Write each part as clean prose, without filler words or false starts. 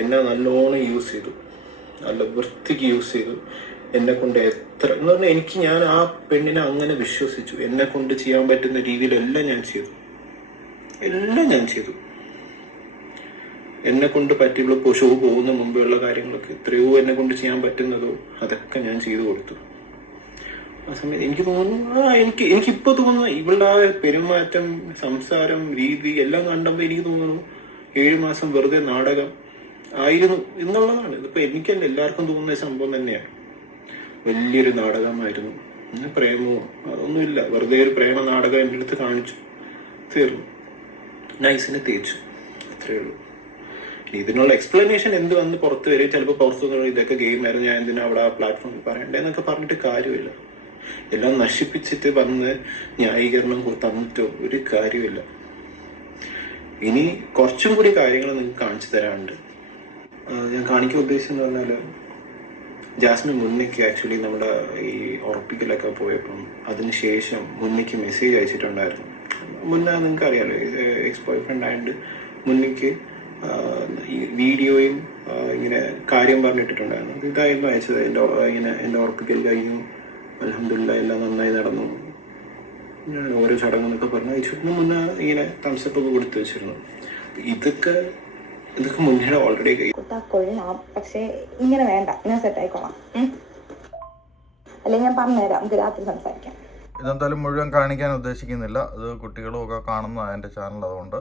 എന്നെ നല്ലോണം യൂസ് ചെയ്തു, നല്ല വൃത്തിക്ക് യൂസ് ചെയ്തു. എന്നെ കൊണ്ട് എത്ര എന്ന് പറഞ്ഞാൽ ഞാൻ ആ പെണ്ണിനെ അങ്ങനെ വിശ്വസിച്ചു. എന്നെ കൊണ്ട് ചെയ്യാൻ പറ്റുന്ന രീതിയിലെല്ലാം ഞാൻ ചെയ്തു, എല്ലാം ഞാൻ ചെയ്തു. എന്നെ കൊണ്ട് പറ്റിയുള്ള ഷോ പോകുന്ന മുമ്പെയുള്ള കാര്യങ്ങളൊക്കെ എത്രയോ എന്നെ കൊണ്ട് ചെയ്യാൻ പറ്റുന്നതോ അതൊക്കെ ഞാൻ ചെയ്തു കൊടുത്തു. ആ സമയത്ത് എനിക്ക് തോന്നുന്നു, എനിക്കിപ്പോ തോന്നുന്നു ഇവളുടെ ആ പെരുമാറ്റം, സംസാരം, രീതി എല്ലാം കണ്ടപ്പോൾ എനിക്ക് തോന്നുന്നു 7 മാസം വെറുതെ നാടകം ആയിരുന്നു എന്നുള്ളതാണ്. ഇതിപ്പോ എനിക്കല്ല, എല്ലാവർക്കും തോന്നുന്ന സംഭവം തന്നെയാണ്. വലിയൊരു നാടകമായിരുന്നു. പ്രേമവും അതൊന്നുമില്ല, വെറുതെ ഒരു പ്രേമ നാടകം എൻ്റെ അടുത്ത് കാണിച്ചു, തീർന്നു. നൈസിനെ തേച്ചു, അത്രയേ ഉള്ളൂ. ഇതിനുള്ള എക്സ്പ്ലനേഷൻ എന്ത് വന്ന് പുറത്ത് വരും, ചിലപ്പോൾ പുറത്തു നിന്ന് ഇതൊക്കെ ഗെയിമായിരുന്നു, ഞാൻ എന്തിനാ അവിടെ ആ പ്ലാറ്റ്ഫോമിൽ പറയണ്ടേന്നൊക്കെ പറഞ്ഞിട്ട് കാര്യമില്ല. എല്ലാം നശിപ്പിച്ചിട്ട് വന്ന് ന്യായീകരണം തന്നിട്ടോ ഒരു കാര്യമില്ല. ഇനി കുറച്ചും കൂടി കാര്യങ്ങൾ നിങ്ങൾക്ക് കാണിച്ചു തരാനുണ്ട്. ഞാൻ കാണിക്കാൻ ഉദ്ദേശിച്ചെന്ന് പറഞ്ഞാല്, ജാസ്മിൻ മുന്നേക്ക് ആക്ച്വലി നമ്മുടെ ഈ ഉറപ്പിക്കലൊക്കെ പോയപ്പം അതിനുശേഷം മുന്നേക്ക് മെസ്സേജ് അയച്ചിട്ടുണ്ടായിരുന്നു. മുന്നേ നിങ്ങൾക്ക് അറിയാലോ, എക്സ് ബോയ് ഫ്രണ്ട് ആയിട്ട് മുന്നേക്ക് ഈ വീഡിയോയും ഇങ്ങനെ കാര്യം പറഞ്ഞിട്ടിട്ടുണ്ടായിരുന്നു. ഇതായിരുന്നു അയച്ചത്, എൻ്റെ ഉറപ്പിക്കൽ കഴിഞ്ഞു, അൽഹംദുലില്ലാഹ് എല്ലാം നന്നായി നടന്നു, ഓരോ ചടങ്ങെന്നൊക്കെ പറഞ്ഞ് അയച്ചു. മുന്നേ ഇങ്ങനെ തംസപ്പ് ഒക്കെ കൊടുത്തു വെച്ചിരുന്നു. ഇതൊക്കെ മുന്നേ ഓൾറെഡി കൊള്ളാം, പക്ഷേ ഇങ്ങനെ വേണ്ട, ഞാൻ സെറ്റ് ആയിക്കോളാം. അല്ലെങ്കിൽ ഞാൻ പറഞ്ഞുതരാം, നമുക്ക് രാത്രി സംസാരിക്കാം. ഇതെന്തായാലും മുഴുവൻ കാണിക്കാൻ ഉദ്ദേശിക്കുന്നില്ല, അത് കുട്ടികളും ഒക്കെ കാണുന്ന എൻ്റെ ചാനൽ. അതുകൊണ്ട്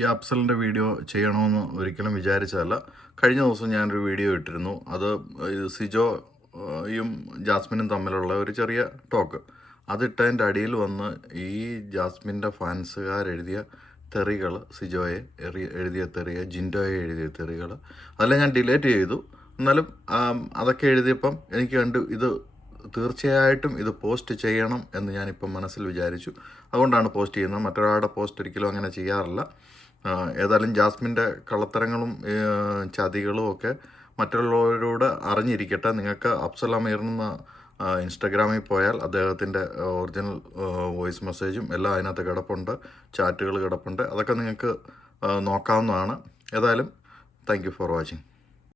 ഈ അഫ്സലിൻ്റെ വീഡിയോ ചെയ്യണമെന്ന് ഒരിക്കലും വിചാരിച്ചതല്ല. കഴിഞ്ഞ ദിവസം ഞാനൊരു വീഡിയോ ഇട്ടിരുന്നു. അത് സിജോയും ജാസ്മിനും തമ്മിലുള്ള ഒരു ചെറിയ ടോക്ക്. അതിട്ടതിൻ്റെ അടിയിൽ വന്ന് ഈ ജാസ്മിൻ്റെ ഫാൻസുകാരെഴുതിയ തെറികൾ, സിജോയെ എഴുതിയ തെറിയ, ജിൻഡോയെ എഴുതിയ തെറികൾ, അതെല്ലാം ഞാൻ ഡിലീറ്റ് ചെയ്തു. എന്നാലും അതൊക്കെ എഴുതിയപ്പം എനിക്ക് കണ്ടു ഇത് തീർച്ചയായിട്ടും ഇത് പോസ്റ്റ് ചെയ്യണം എന്ന് ഞാനിപ്പം മനസ്സിൽ വിചാരിച്ചു. അതുകൊണ്ടാണ് പോസ്റ്റ് ചെയ്യുന്നത്. മറ്റൊരാളുടെ പോസ്റ്റ് ഒരിക്കലും അങ്ങനെ ചെയ്യാറില്ല. ഏതായാലും ജാസ്മിൻ്റെ കള്ളത്തരങ്ങളും ചതികളും ഒക്കെ മറ്റുള്ളവരോട് അറിഞ്ഞിരിക്കട്ടെ. നിങ്ങൾക്ക് അഫ്സൽ അമീറിന് ഇൻസ്റ്റഗ്രാമിൽ പോയാൽ അദ്ദേഹത്തിൻ്റെ ഒറിജിനൽ വോയിസ് മെസ്സേജും എല്ലാം അതിനകത്ത് കിടപ്പുണ്ട്, ചാറ്റുകൾ കിടപ്പുണ്ട്. അതൊക്കെ നിങ്ങൾക്ക് നോക്കാവുന്നതാണ്. ഏതായാലും താങ്ക് യു ഫോർ വാച്ചിങ്.